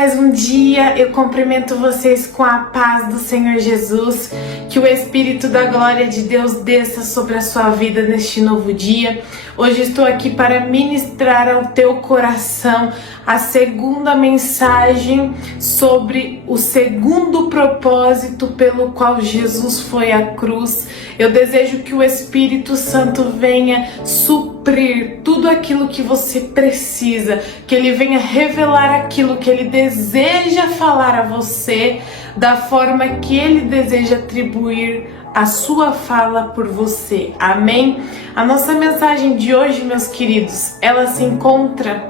mais um dia. Eu cumprimento vocês com a paz do Senhor Jesus. Que o Espírito da glória de Deus desça sobre a sua vida neste novo dia. Hoje estou aqui para ministrar ao teu coração a segunda mensagem sobre o segundo propósito pelo qual Jesus foi à cruz. Eu desejo que o Espírito Santo venha suprir tudo aquilo que você precisa, que ele venha revelar aquilo que ele deseja falar a você, da forma que ele deseja atribuir a sua fala por você. Amém? A nossa mensagem de hoje, meus queridos, ela se encontra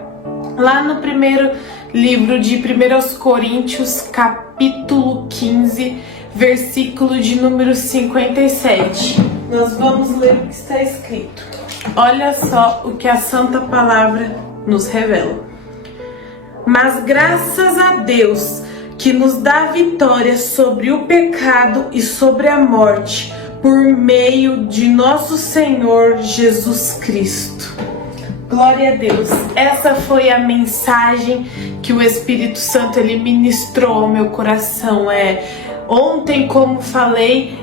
lá no primeiro livro de 1 Coríntios, capítulo 15, versículo de número 57. Nós vamos ler o que está escrito. Olha só o que a Santa Palavra nos revela. Mas graças a Deus que nos dá vitória sobre o pecado e sobre a morte, por meio de nosso Senhor Jesus Cristo. Glória a Deus. Essa foi a mensagem que o Espírito Santo ele ministrou ao meu coração. Ontem, como falei,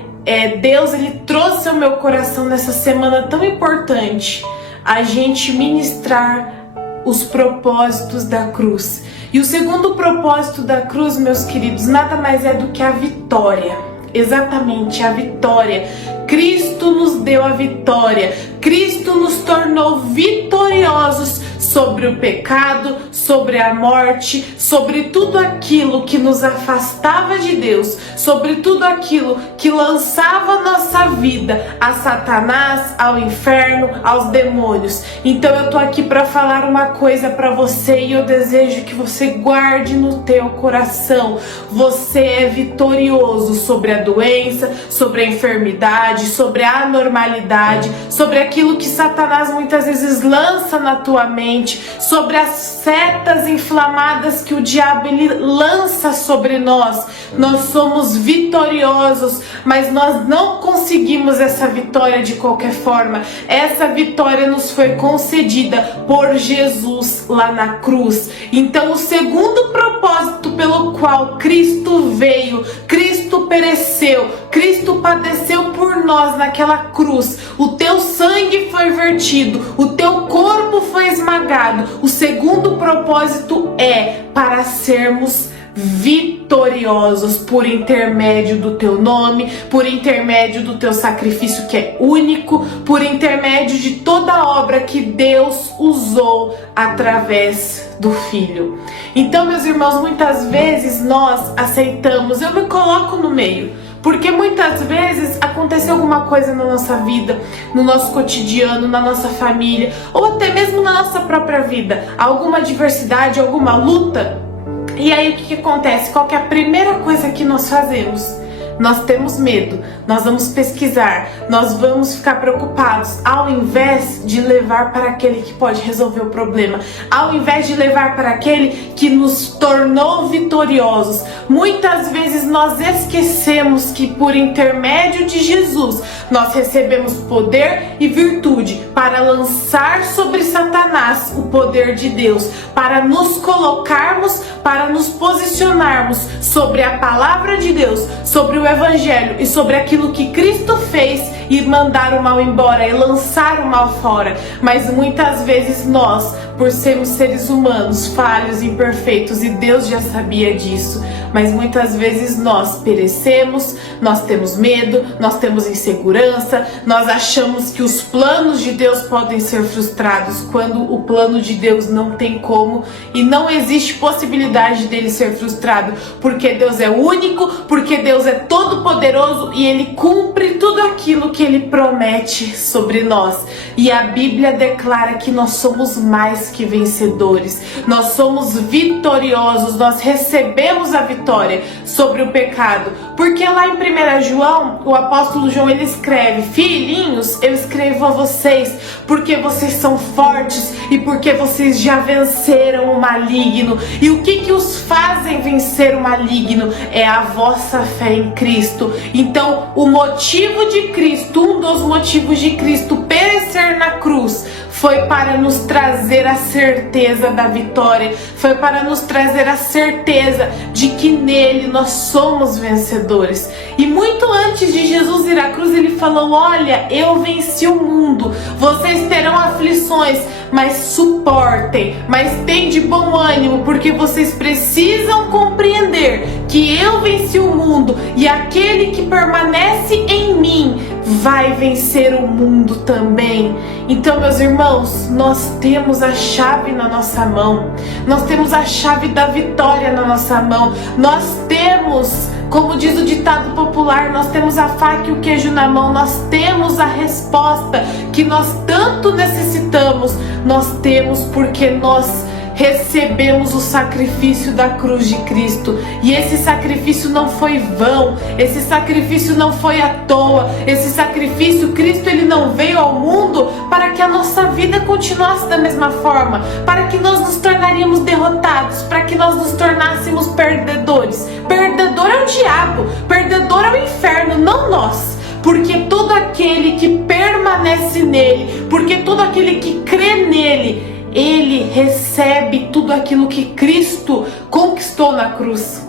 Deus ele trouxe ao meu coração nessa semana tão importante a gente ministrar os propósitos da cruz. E o segundo propósito da cruz, meus queridos, nada mais é do que a vitória. Exatamente, a vitória. Cristo nos deu a vitória. Cristo nos tornou vitoriosos sobre o pecado, sobre a morte, sobre tudo aquilo que nos afastava de Deus, sobre tudo aquilo que lançava nossa vida a Satanás, ao inferno, aos demônios. Então eu tô aqui para falar uma coisa para você e eu desejo que você guarde no teu coração. Você é vitorioso sobre a doença, sobre a enfermidade, sobre a anormalidade, sobre aquilo que Satanás muitas vezes lança na tua mente, sobre as setas inflamadas que o diabo ele lança sobre nós. Nós somos vitoriosos, mas nós não conseguimos essa vitória de qualquer forma. Essa vitória nos foi concedida por Jesus lá na cruz. Então o segundo propósito pelo qual Cristo veio, Cristo pereceu, Cristo padeceu por nós naquela cruz, o teu sangue foi vertido, o teu corpo foi esmagado. O segundo propósito é para sermos vitoriosos por intermédio do teu nome, por intermédio do teu sacrifício que é único, por intermédio de toda a obra que Deus usou através do Filho. Então, meus irmãos, muitas vezes nós aceitamos, eu me coloco no meio, porque muitas vezes aconteceu alguma coisa na nossa vida, no nosso cotidiano, na nossa família, ou até mesmo na nossa própria vida, alguma adversidade, alguma luta. E aí o que acontece? Qual que é a primeira coisa que nós fazemos? Nós temos medo, nós vamos pesquisar, nós vamos ficar preocupados, ao invés de levar para aquele que pode resolver o problema, ao invés de levar para aquele que nos tornou vitoriosos. Muitas vezes nós esquecemos que por intermédio de Jesus nós recebemos poder e virtude para lançar sobre Satanás o poder de Deus, para nos colocarmos, para nos posicionarmos sobre a palavra de Deus, sobre o Evangelho e sobre aquilo que Cristo fez e mandar o mal embora e lançar o mal fora. Mas muitas vezes nós, por sermos seres humanos, falhos, imperfeitos, e Deus já sabia disso, mas muitas vezes nós perecemos, nós temos medo, nós temos insegurança, nós achamos que os planos de Deus podem ser frustrados, quando o plano de Deus não tem como e não existe possibilidade dele ser frustrado, porque Deus é único, porque Deus é todo poderoso e ele cumpre tudo aquilo que ele promete sobre nós. E a Bíblia declara que nós somos mais que vencedores, nós somos vitoriosos, nós recebemos a vitória sobre o pecado, porque lá em 1 João, o apóstolo João ele escreve: filhinhos, eu escrevo a vocês porque vocês são fortes e porque vocês já venceram o maligno. E o que os fazem vencer o maligno? É a vossa fé em Cristo. Então o motivo de Cristo, um dos motivos de Cristo perecer padecer na cruz foi para nos trazer a certeza da vitória, foi para nos trazer a certeza de que nele nós somos vencedores. E muito antes de Jesus ir à cruz, ele falou: olha, eu venci o mundo, vocês terão aflições, mas suportem, mas tenham de bom ânimo, porque vocês precisam compreender que eu venci o mundo e aquele que permanece em mim vai vencer o mundo também. Então, meus irmãos, nós temos a chave na nossa mão, nós temos a chave da vitória na nossa mão, nós temos, como diz o ditado popular, nós temos a faca e o queijo na mão, nós temos a resposta que nós tanto necessitamos, nós temos porque nós recebemos o sacrifício da cruz de Cristo. E esse sacrifício não foi vão, esse sacrifício não foi à toa, esse sacrifício, Cristo, ele não veio ao mundo para que a nossa vida continuasse da mesma forma, para que nós nos tornaríamos derrotados, para que nós nos tornássemos perdedores. Perdedor é o diabo, perdedor é o inferno, não nós. Porque todo aquele que permanece nele, porque todo aquele que crê nele, ele recebe tudo aquilo que Cristo conquistou na cruz.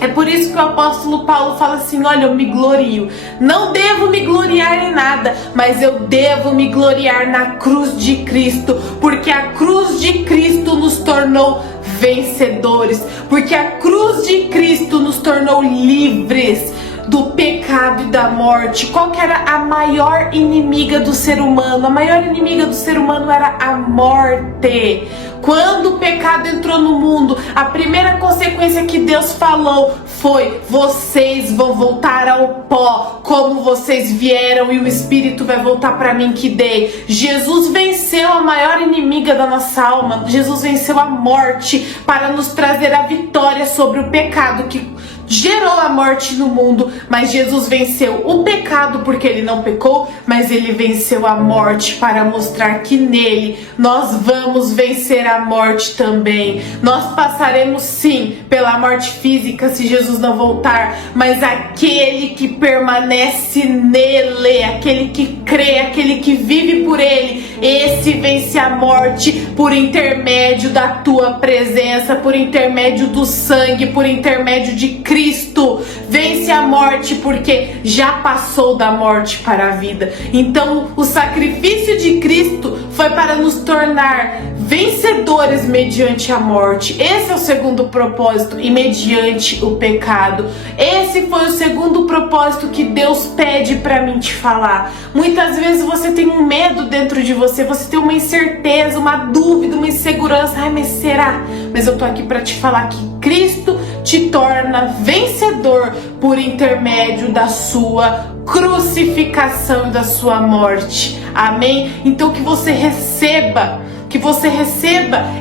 É por isso que o apóstolo Paulo fala assim: olha, eu me glorio, não devo me gloriar em nada, mas eu devo me gloriar na cruz de Cristo, porque a cruz de Cristo nos tornou vencedores, porque a cruz de Cristo nos tornou livres do pecado e da morte. Qual que era a maior inimiga do ser humano? A maior inimiga do ser humano era a morte. Quando o pecado entrou no mundo, a primeira consequência que Deus falou foi: vocês vão voltar ao pó, como vocês vieram, e o Espírito vai voltar para mim que dei. Jesus venceu a maior inimiga da nossa alma. Jesus venceu a morte para nos trazer a vitória sobre o pecado que gerou a morte no mundo. Mas Jesus venceu o pecado porque ele não pecou, mas ele venceu a morte para mostrar que nele nós vamos vencer a morte também. Nós passaremos sim pela morte física se Jesus não voltar, mas aquele que permanece nele, aquele que crê, aquele que vive por ele, esse vence a morte por intermédio da tua presença, por intermédio do sangue, por intermédio de Cristo. Vence a morte porque já passou da morte para a vida. Então o sacrifício de Cristo foi para nos tornar vencedores mediante a morte. Esse é o segundo propósito, e mediante o pecado. Esse foi o segundo propósito que Deus pede para mim te falar. Muitas vezes você tem um medo dentro de você, você tem uma incerteza, uma dúvida, uma insegurança. Ai, mas será? Mas eu tô aqui para te falar que Cristo te torna vencedor por intermédio da sua crucificação e da sua morte. Amém? Então que você receba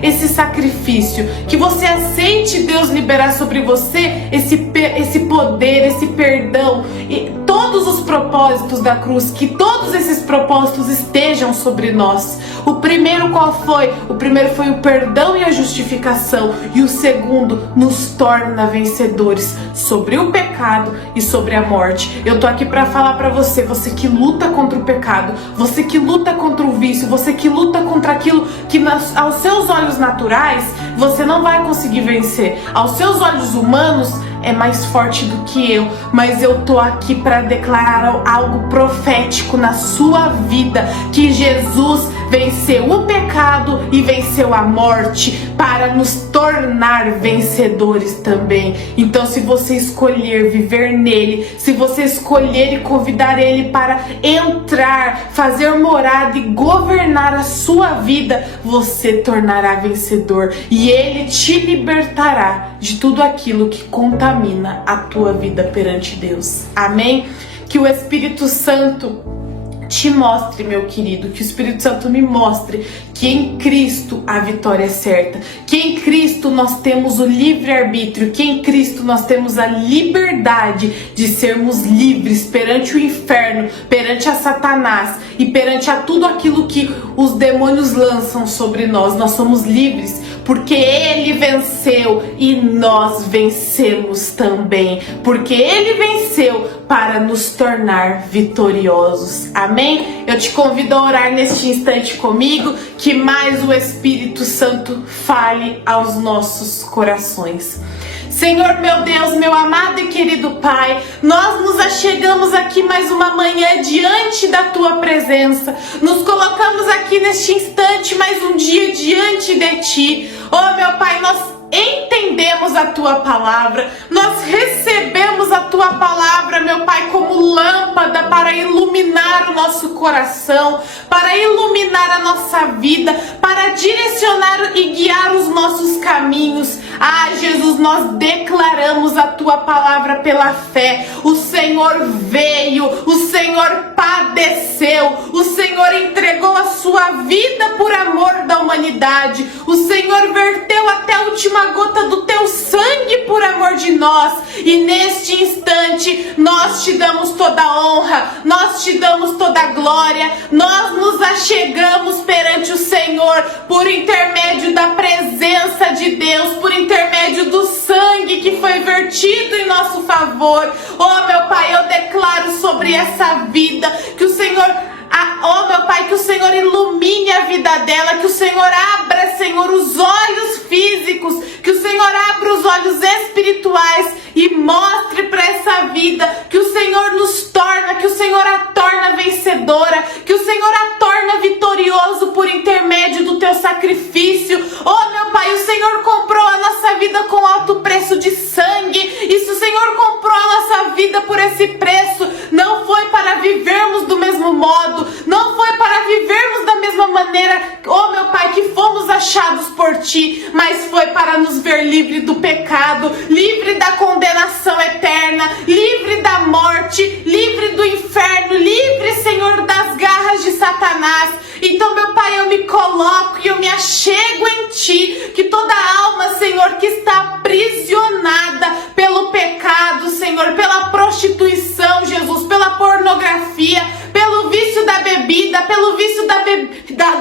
esse sacrifício, que você aceite Deus liberar sobre você esse poder, esse perdão e todos os propósitos da cruz, que todos esses propósitos estejam sobre nós. O primeiro qual foi? O primeiro foi o perdão e a justificação, e o segundo nos torna vencedores sobre o pecado e sobre a morte. Eu tô aqui para falar para você, você que luta contra o pecado, você que luta contra o vício, você que luta contra aquilo que aos seus olhos naturais você não vai conseguir vencer. Aos seus olhos humanos é mais forte do que eu, mas eu tô aqui para declarar algo profético na sua vida, que Jesus venceu o pecado e venceu a morte para nos tornar vencedores também. Então, se você escolher viver nele, se você escolher e convidar ele para entrar, fazer morada e governar a sua vida, você tornará vencedor, e ele te libertará de tudo aquilo que contamina a tua vida perante Deus. Amém? Que o Espírito Santo te mostre, meu querido, que o Espírito Santo me mostre que em Cristo a vitória é certa, que em Cristo nós temos o livre-arbítrio, que em Cristo nós temos a liberdade de sermos livres perante o inferno, perante a Satanás e perante a tudo aquilo que os demônios lançam sobre nós. Nós somos livres porque Ele venceu e nós vencemos também, porque Ele venceu para nos tornar vitoriosos. Amém? Eu te convido a orar neste instante comigo, que mais o Espírito Santo fale aos nossos corações. Senhor, meu Deus, meu amado e querido Pai, nós nos achegamos aqui mais uma manhã diante da Tua presença. Nos colocamos aqui neste instante mais um dia diante de Ti. Oh, meu Pai, nós entendemos a Tua palavra, nós recebemos a Tua palavra, meu Pai, como lâmpada para iluminar o nosso coração, para iluminar a nossa vida, para direcionar e guiar os nossos caminhos. Ah, Jesus, nós declaramos a Tua palavra pela fé. O Senhor veio, o Senhor padeceu, o Senhor entregou a sua vida por amor da humanidade, o Senhor verteu até a última gota do Teu sangue por amor de nós, e neste instante nós Te damos toda a honra, nós Te damos toda a glória, nós nos achegamos perante o Senhor por intermédio da presença de Deus, por intermédio do sangue que foi vertido em nosso favor. Oh, meu Pai, eu declaro sobre essa vida que o Senhor, oh, meu Pai, que o Senhor ilumine a vida dela, que o Senhor abra, Senhor, os olhos físicos, que o Senhor abra os olhos espirituais e mostre para essa vida que o Senhor nos torna, que o Senhor a torna vencedora, que o Senhor a torna vitorioso por intermédio do Teu sacrifício. Oh, meu Pai, o Senhor comprou a nossa vida com alto preço de sangue, e se o Senhor comprou a nossa vida por esse preço, não foi para vivermos do mesmo modo, não foi para vivermos da mesma maneira, oh, meu Pai, que fomos achados por Ti, mas foi para nos ver livre do pecado, livre da condenação eterna, livre da morte, livre do inferno, livre, Senhor, das garras de Satanás. Então, meu Pai, eu me coloco e eu me achego em Ti, que toda alma, Senhor, que está aprisionada pelo pecado, Senhor, pela prostituição, Jesus, pela pornografia, pelo vício da bebida, pelo vício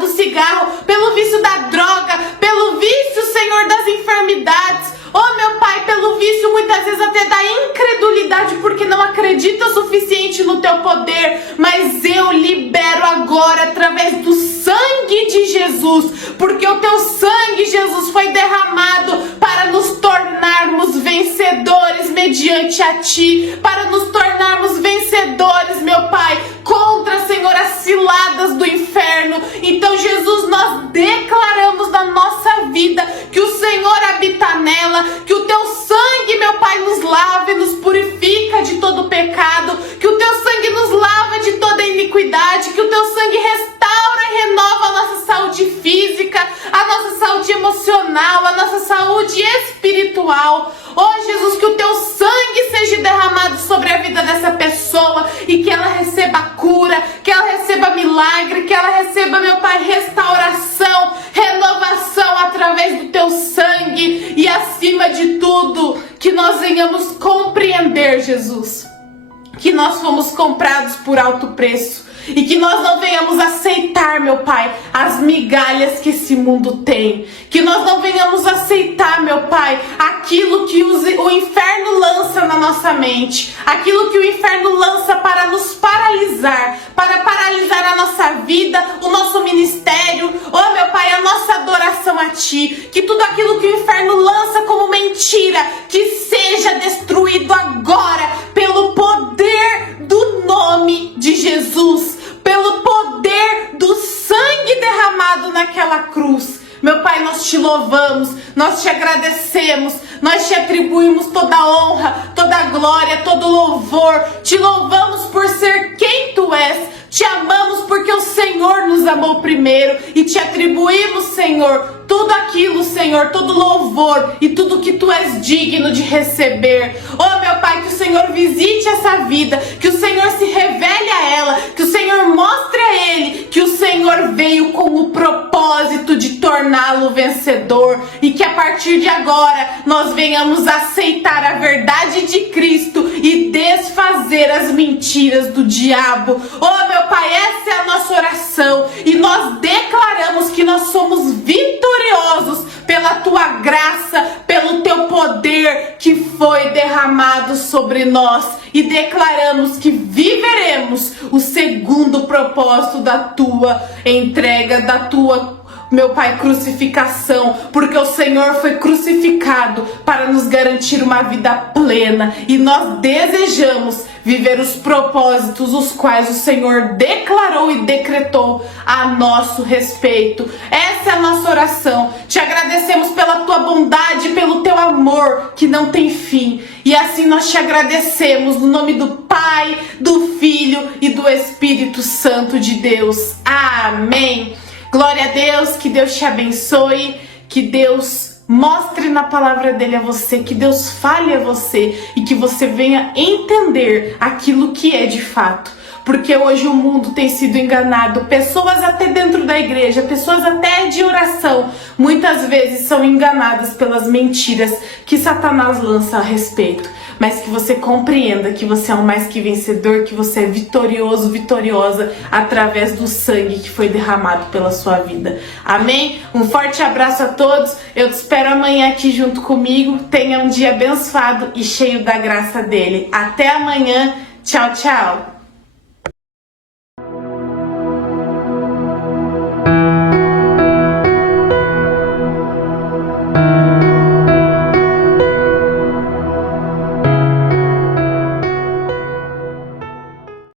do cigarro, pelo vício da droga, pelo vício, Senhor, das enfermidades. Oh, meu Pai, pelo vício muitas vezes até da incredulidade, porque não acredita o suficiente no Teu poder, mas eu libero agora através do sangue de Jesus, porque o Teu sangue, Jesus, foi derramado para nos tornarmos vencedores mediante a Ti, para nos tornarmos vencedores, meu Pai, contra, Senhor, as ciladas do inferno. Então, Jesus, nós declaramos na nossa vida que o Senhor habita nela, que o Teu sangue, meu Pai, nos lava e nos purifica de todo pecado, que o Teu sangue nos lava de toda iniquidade, que o Teu sangue restaura e renova a nossa saúde física, a nossa saúde emocional, a nossa saúde espiritual. Oh, Jesus, que o Teu sangue seja derramado sobre a vida dessa pessoa e que ela receba cura, que ela receba milagre, que ela receba, meu Pai, restauração, renovação através do Teu sangue, e acima de tudo, que nós venhamos compreender, Jesus, que nós fomos comprados por alto preço, e que nós não venhamos aceitar, meu Pai, as migalhas que esse mundo tem, que nós não venhamos aceitar, meu Pai, aquilo que o inferno lança na nossa mente, aquilo que o inferno lança para nos paralisar, para paralisar a nossa vida, o nosso ministério, oh, meu Pai, a nossa adoração a Ti, que tudo aquilo que o inferno lança como mentira, que seja destruído agora, pelo poder do nome de Jesus, pelo poder do sangue derramado naquela cruz. Meu Pai, nós Te louvamos, nós Te agradecemos, nós Te atribuímos toda a honra, toda a glória, todo o louvor. Te louvamos por ser quem Tu és, Te amamos porque o Senhor nos amou primeiro, e Te atribuímos, Senhor, tudo aquilo, Senhor, todo louvor e tudo que Tu és digno de receber. Oh, meu Pai, que o Senhor visite essa vida, que o Senhor se revele a ela, que o Senhor mostre a ele que o Senhor veio com o propósito de torná-lo vencedor, e que a partir de agora nós venhamos aceitar a verdade de Cristo e desfazer as mentiras do diabo. Oh, meu Pai, essa é a nossa oração, e nós declaramos que nós somos vitoriosos pela tua graça, pelo teu poder que foi derramado sobre nós, e declaramos que viveremos o segundo propósito da tua entrega, da tua, meu Pai, crucificação, porque o Senhor foi crucificado para nos garantir uma vida plena, e nós desejamos viver os propósitos os quais o Senhor declarou e decretou a nosso respeito. Essa é a nossa oração. Te agradecemos pela tua bondade, pelo teu amor que não tem fim, e assim nós te agradecemos no nome do Pai, do Filho e do Espírito Santo de Deus. Amém. Glória a Deus, que Deus te abençoe, que Deus mostre na palavra dele a você, que Deus fale a você e que você venha entender aquilo que é de fato. Porque hoje o mundo tem sido enganado, pessoas até dentro da igreja, pessoas até de oração, muitas vezes são enganadas pelas mentiras que Satanás lança a respeito. Mas que você compreenda que você é um mais que vencedor, que você é vitorioso, vitoriosa, através do sangue que foi derramado pela sua vida. Amém? Um forte abraço a todos, eu te espero amanhã aqui junto comigo. Tenha um dia abençoado e cheio da graça dele. Até amanhã, tchau, tchau!